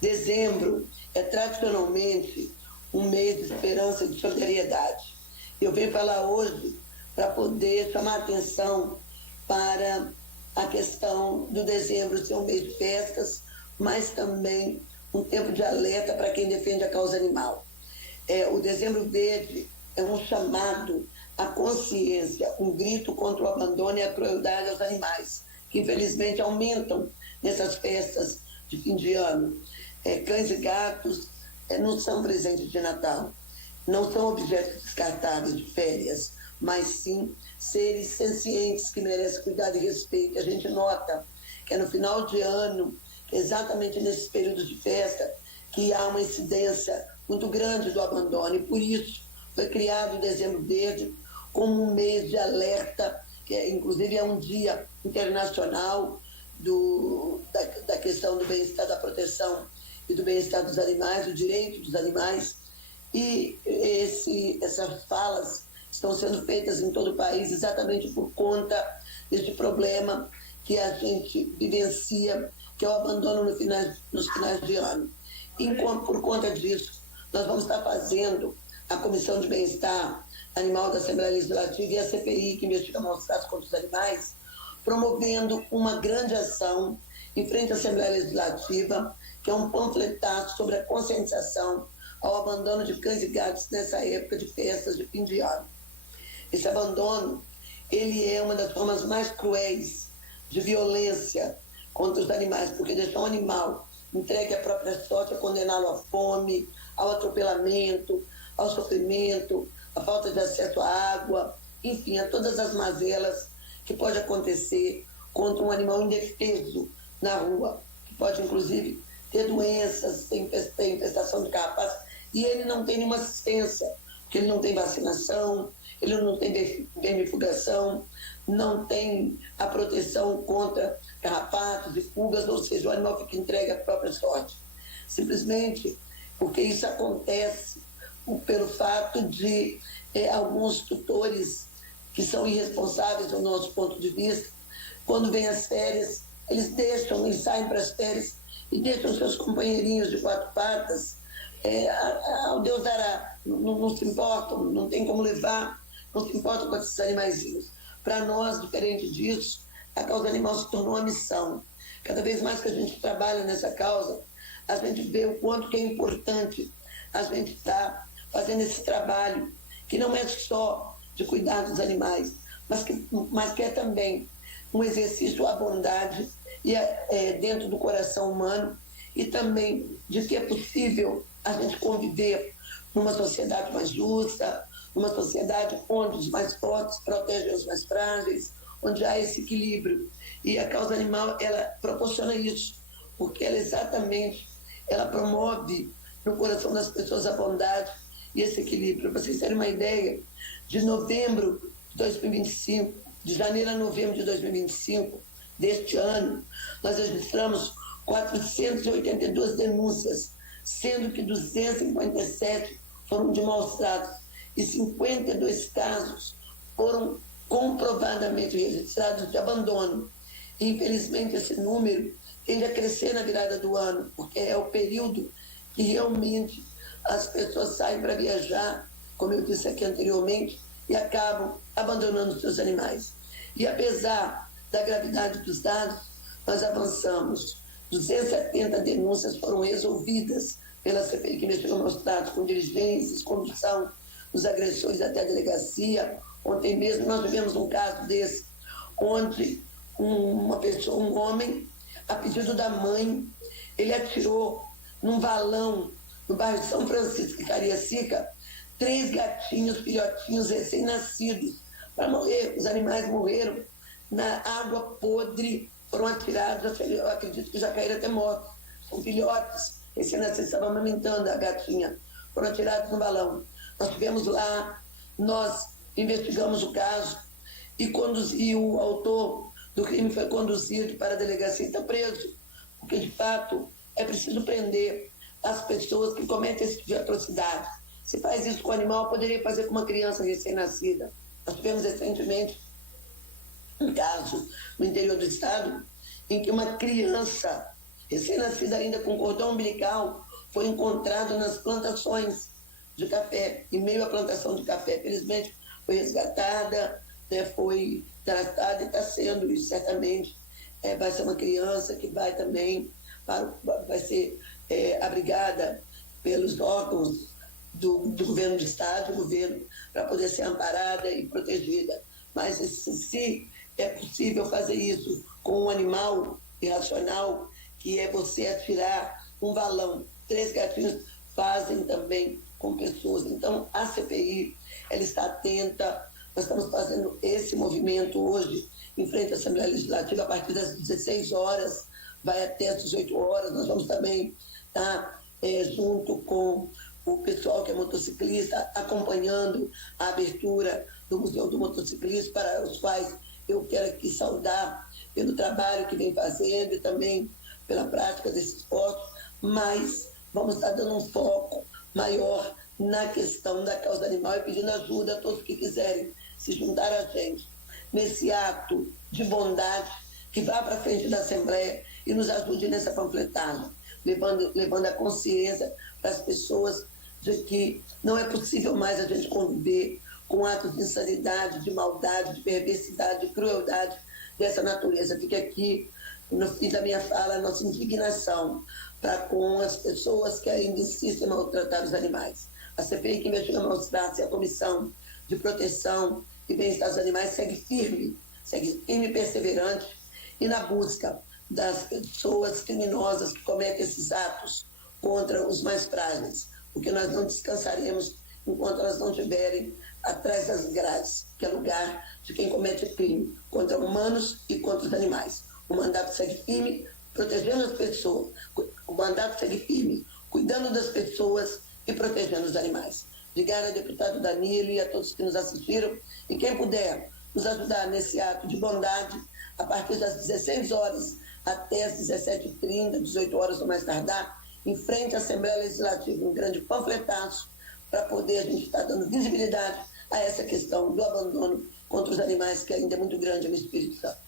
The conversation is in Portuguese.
Dezembro é tradicionalmente um mês de esperança e de solidariedade. Eu venho falar hoje para poder chamar a atenção para a questão do dezembro ser um mês de festas, mas também um tempo de alerta para quem defende a causa animal. O Dezembro Verde é um chamado à consciência, um grito contra o abandono e a crueldade aos animais, que infelizmente aumentam nessas festas de fim de ano. Cães e gatos não são presentes de Natal, não são objetos descartáveis de férias, mas sim seres sencientes que merecem cuidado e respeito. A gente nota que é no final de ano, exatamente nesses períodos de festa, que há uma incidência muito grande do abandono, e por isso foi criado o Dezembro Verde como um mês de alerta, que inclusive é um dia internacional da questão do bem-estar, da proteção e do bem-estar dos animais, do direito dos animais, e essas falas estão sendo feitas em todo o país exatamente por conta deste problema que a gente vivencia, que é o abandono nos finais de ano. E por conta disso, nós vamos estar fazendo a Comissão de Bem-Estar Animal da Assembleia Legislativa e a CPI, que investiga maus tratos contra os animais, promovendo uma grande ação em frente à Assembleia Legislativa, que é um panfletaço sobre a conscientização ao abandono de cães e gatos nessa época de festas de fim de ano. Esse abandono, ele é uma das formas mais cruéis de violência contra os animais, porque deixar um animal entregue à própria sorte é condená-lo à fome, ao atropelamento, ao sofrimento, à falta de acesso à água, enfim, a todas as mazelas que pode acontecer contra um animal indefeso na rua, que pode inclusive ter doenças, ter infestação de carrapatos, e ele não tem nenhuma assistência, porque ele não tem vacinação, ele não tem vermifugação, não tem a proteção contra carrapatos e fugas, ou seja, o animal fica entregue à própria sorte. Simplesmente porque isso acontece pelo fato de alguns tutores que são irresponsáveis do nosso ponto de vista, quando vêm as férias, eles saem para as férias e deixam seus companheirinhos de quatro patas, ao Deus dará, não se importam, não tem como levar, não se importam com esses animaizinhos. Para nós, diferente disso, a causa animal se tornou uma missão. Cada vez mais que a gente trabalha nessa causa, a gente vê o quanto que é importante a gente estar fazendo esse trabalho, que não é só de cuidar dos animais, mas que é também um exercício à bondade e dentro do coração humano, e também de que é possível a gente conviver numa sociedade mais justa, numa sociedade onde os mais fortes protegem os mais frágeis, onde há esse equilíbrio. E a causa animal, ela proporciona isso, porque ela promove no coração das pessoas a bondade e esse equilíbrio. Para vocês terem uma ideia, de novembro de 2025, de janeiro a novembro de 2025, deste ano, nós registramos 482 denúncias, sendo que 257 foram de maus tratos e 52 casos foram comprovadamente registrados de abandono. E, infelizmente, esse número tende a crescer na virada do ano, porque é o período que realmente as pessoas saem para viajar, como eu disse aqui anteriormente, e acabam abandonando seus animais. E apesar da gravidade dos dados, nós avançamos. 270 denúncias foram resolvidas pela CPI, que investigou maus tratos, com diligências, condução dos agressores até a delegacia. Ontem mesmo nós tivemos um caso desse, onde um homem, a pedido da mãe, ele atirou num valão no bairro de São Francisco, em Cariacica, 3 gatinhos, filhotinhos recém-nascidos, para morrer. Os animais morreram na água podre, foram atirados, eu acredito que já caíram até mortos. São filhotes, recém-nascidos, estavam amamentando a gatinha, foram atirados no balão. Nós estivemos lá, nós investigamos o caso e o autor do crime foi conduzido para a delegacia e está preso, porque de fato é preciso prender as pessoas que cometem esse tipo de atrocidade. Se faz isso com o animal, poderia fazer com uma criança recém-nascida. Nós tivemos recentemente um caso no interior do estado em que uma criança recém-nascida ainda com cordão umbilical, foi encontrado nas plantações de café, em meio à plantação de café. Felizmente, foi resgatada, né, foi tratada e está sendo, e certamente vai ser uma criança que vai também, vai ser abrigada pelos órgãos do governo do Estado, do governo, para poder ser amparada e protegida. Mas se é possível fazer isso com um animal irracional, que é você atirar um balão, 3 gatinhos fazem também com pessoas. Então, a CPI, ela está atenta, nós estamos fazendo esse movimento hoje, em frente à Assembleia Legislativa, a partir das 16 horas, vai até as 18 horas, nós vamos também estar junto com o pessoal que é motociclista, acompanhando a abertura do Museu do Motociclista, para os quais eu quero aqui saudar pelo trabalho que vem fazendo e também pela prática desse esporte, mas vamos estar dando um foco maior na questão da causa animal e pedindo ajuda a todos que quiserem se juntar a gente nesse ato de bondade, que vá para frente da Assembleia e nos ajude nessa panfletagem, levando a consciência para as pessoas de que não é possível mais a gente conviver com atos de insanidade, de maldade, de perversidade, de crueldade dessa natureza. Fica aqui, no fim da minha fala, a nossa indignação para com as pessoas que ainda insistem em maltratar os animais. A CPI que investiga maus tratos e a Comissão de Proteção e Bem-Estar dos Animais segue firme e perseverante e na busca das pessoas criminosas que cometem esses atos contra os mais frágeis, porque nós não descansaremos enquanto elas não estiverem atrás das grades, que é lugar de quem comete crime contra humanos e contra os animais. O mandato segue firme, protegendo as pessoas. O mandato segue firme, cuidando das pessoas e protegendo os animais. Obrigada, deputado Danilo, e a todos que nos assistiram. E quem puder nos ajudar nesse ato de bondade, a partir das 16 horas até as 17h30, 18 horas ou mais tardar, em frente à Assembleia Legislativa, um grande panfletaço, para poder a gente estar dando visibilidade a essa questão do abandono contra os animais, que ainda é muito grande no Espírito Santo.